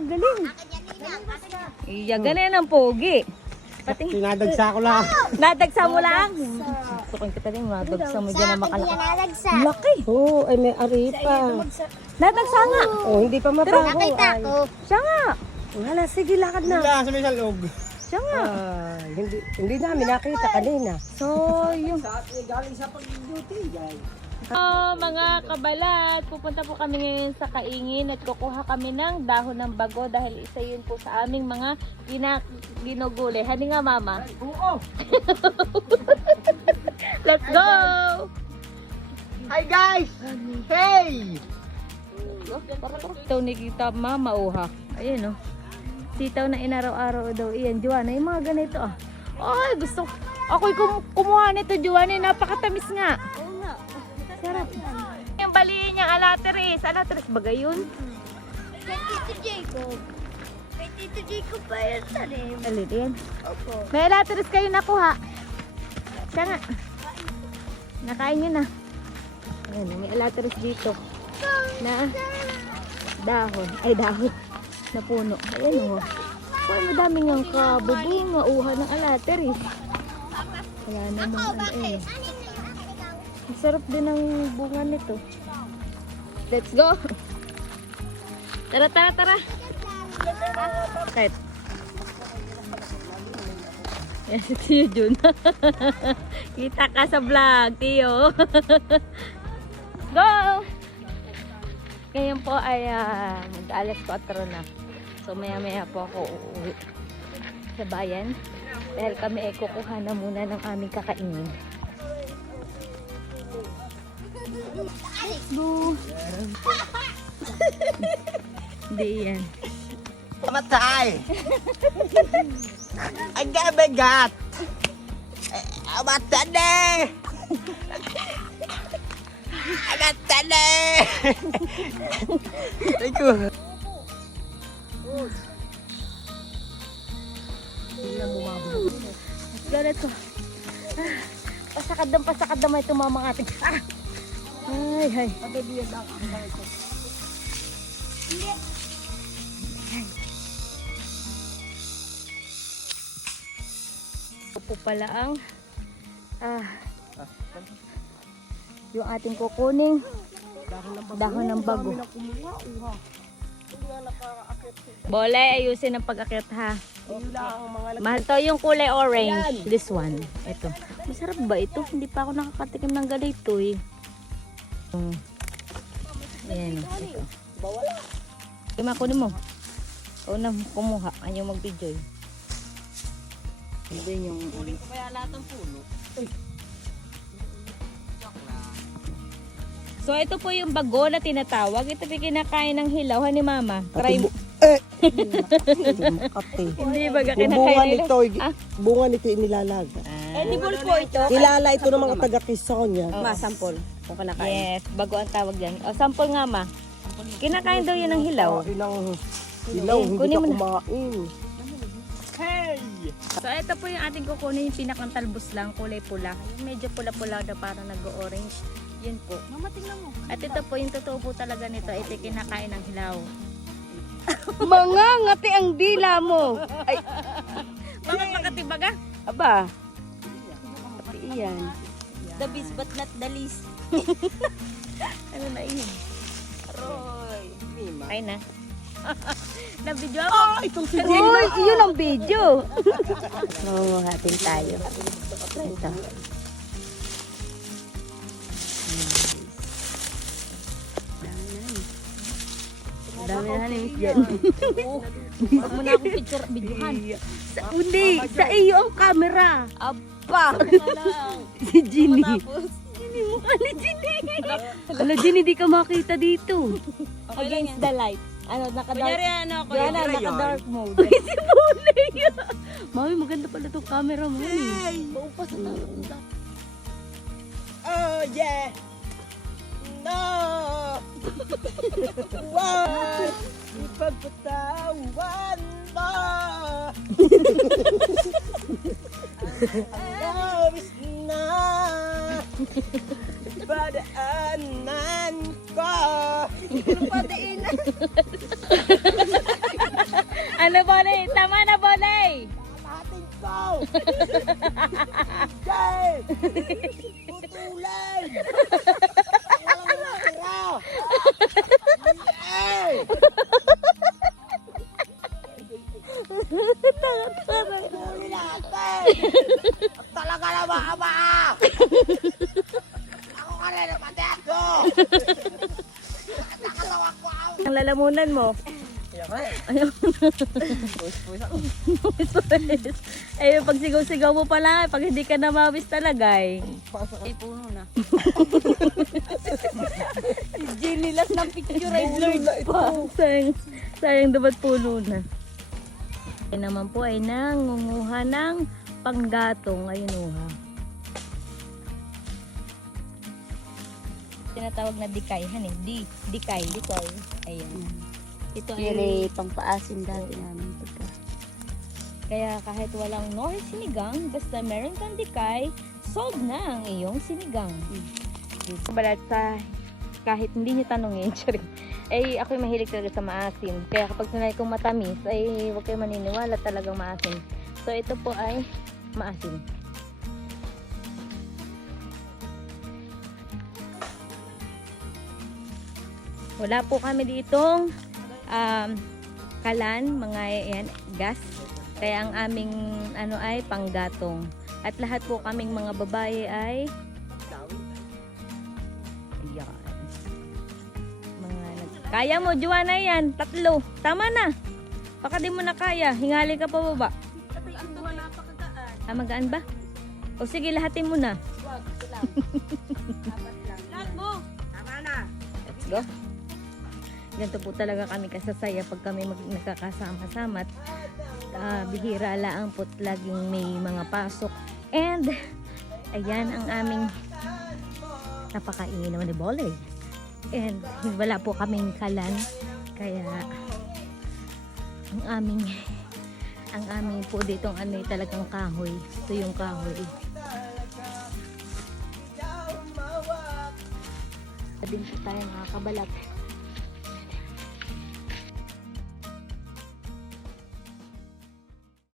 ang galing. Iya, galing ang pogi. Pati. Pinadagsa ko lang. Nadagsa mo lang. Tukin kita rin, nadagsa mo dyan na makalaki. Laki. Oo, ay may aripa. Nadagsa nga. Oh, hindi pa mabago. Nakita ko. Siya nga. Wala, sige, lakad na. Wala, sa may salog. Siya nga. Hindi namin nakita kanina. So, yung... Galing sa pag-duty, guys. Mga kabalat, pupunta po kami ngayon sa Kaingin at kukuha kami ng dahon ng bago dahil isa yun po sa aming mga ginuguli. Hani nga mama. Oo. Let's go! Hi guys! Hey! Ito ni kita mama uha. Ayun oh. Sitaw na inaraw-araw daw. Iyan, Juana. Yung mga ganito ah. Ay, gusto. Ako'y kumuha nito, Juana. Napakatamis nga. Oo nga. Sarap. Yung baliin niya, alateris. Alateris bagay yun? Kay Tito Jacob. Kay Tito Jacob pa yan tanim. Alin yan? Opo. May alateris kayo nakuha. Siya nga. Nakain nyo na. Ayan, may alateris dito. Na dahon. Ay, dahon. Na puno. Ayan o. Ay, madaming ang kabubong. Mauha ng alateris. Wala naman ano eh. Masarap din ang bunga nito. Let's go! Tara, tara, tara! Kahit. Yan si Tiyo Jun. Kita ka sa vlog, Tiyo. Go! Ngayon po ay mag-alas 4 na. So maya-maya po ako uuwi sa bayan. Dahil kami ay kukuha na muna ng aming kakainin. Go! Hindi yan. Matay! Ang gabagat! Amatane! Amatane! Thank you. Let's go. Pasakad na may tumamang ating. Ay, ay. Ito pala ang yung ating kukuning dahon ng bago. Bole, ayusin ang pag-akit ha. Mahal to yung kulay orange. This one. Ito. Masarap ba ito? Hindi pa ako nakakatikim ng ganito eh. Ayan. Ito. Kima kunin mo. Ikaw na kumuha. Ayaw mag-video eh. Hindi yung... Kunin ko kaya lahat ng puno. So ito po yung bago na tinatawag. Ito po kinakain ng hilaw ni mama. Try mo. Hindi ba Yung bunga kinakain nito, Ah? bunga nito inilalaga. Edible po ito. Kilala ito ng mga taga-Quezon niya. Ma, sample. Kung kinakain. Yes, bago ang tawag yan. O, sample nga ma. Kinakain daw yan ng hilaw. Hilaw, hindi Kunin ka mo na. kumain. Hey! So ito po yung ating kukunin, yung pinakang talbos lang, kulay pula. Yung medyo pula-pula na parang nag-orange. Yun po. Mama, tingnan mo. At ito po, yung totoo po talaga nito, ito kinakain ng hilaw. Mga ngati ang dila mo. Ay! Mga makatibaga? Aba. Pati iyan. The beast but not the least. Ano na yun? Roy. Ay na. Na-video ako. Itong si Uy, yun ang video. Mamuhatin tayo. Ito. Dami na halimit dyan. Huwag mo na akong picture, videohan. Hindi, sa iyo ang camera. Aba! Si Ginny. Hindi mo ka ni Ginny. Ala, Ginny, di ka makita dito. Against the light. Ano, naka-dark. Kunyari ano ako, Joanna, naka-dark mode. Uy, si Bonay. Mami, maganda pala itong camera mo. Maupas na. Oh yeah! No! Wow! Ipagpatawan mo! Love is na padaanan ko! Ano pa diinan? Jay! Putulan! Walang natira! Jay! Huli natin! Talaga na mahaba! Ako ka rin ang mateko! Nakalawa ko ako! Ang lalamunan mo. Ayun. Ayun, pag sigaw-sigaw mo pala, pag hindi ka namawis talaga eh. Ay, puno na. Si Jenny last ng picture ay blurred pa. Sayang dapat puno na. Yan naman po ay nangunguha ng panggatong. Ayun ha. Tinatawag na dikayhan eh. Dikay. Ayan. Ito ay Pang paasin dati namin. kaya kahit walang nor sinigang, basta meron kang dikay, solve na ang iyong sinigang. Balat sa kahit hindi niyo tanongin, eh ako'y mahilig talaga sa maasim. Kaya kapag sanay kong matamis, ay huwag kayo maniniwala talagang maasim. So ito po ay maasim. Wala po kami ditong kalan, mga yan, gas. Kaya ang aming ano ay panggatong. At lahat po kaming mga babae ay ayan. Kaya mo, Joanna, yan. 3. Tama na. Baka di mo na kaya. Hingali ka pa baba. Magaan ba? O sige, lahatin mo na. Lahat mo. Tama na. Let's go. Ganito po talaga kami kasasaya pag kami nagkakasama-sama. Bihira lang po laging may mga pasok. And ayan ang aming napakaingin naman ni Bolay. And wala po kaming kalan. Kaya ang aming po ditong ano talagang kahoy. Ito yung kahoy. Din po tayo mga kabalat.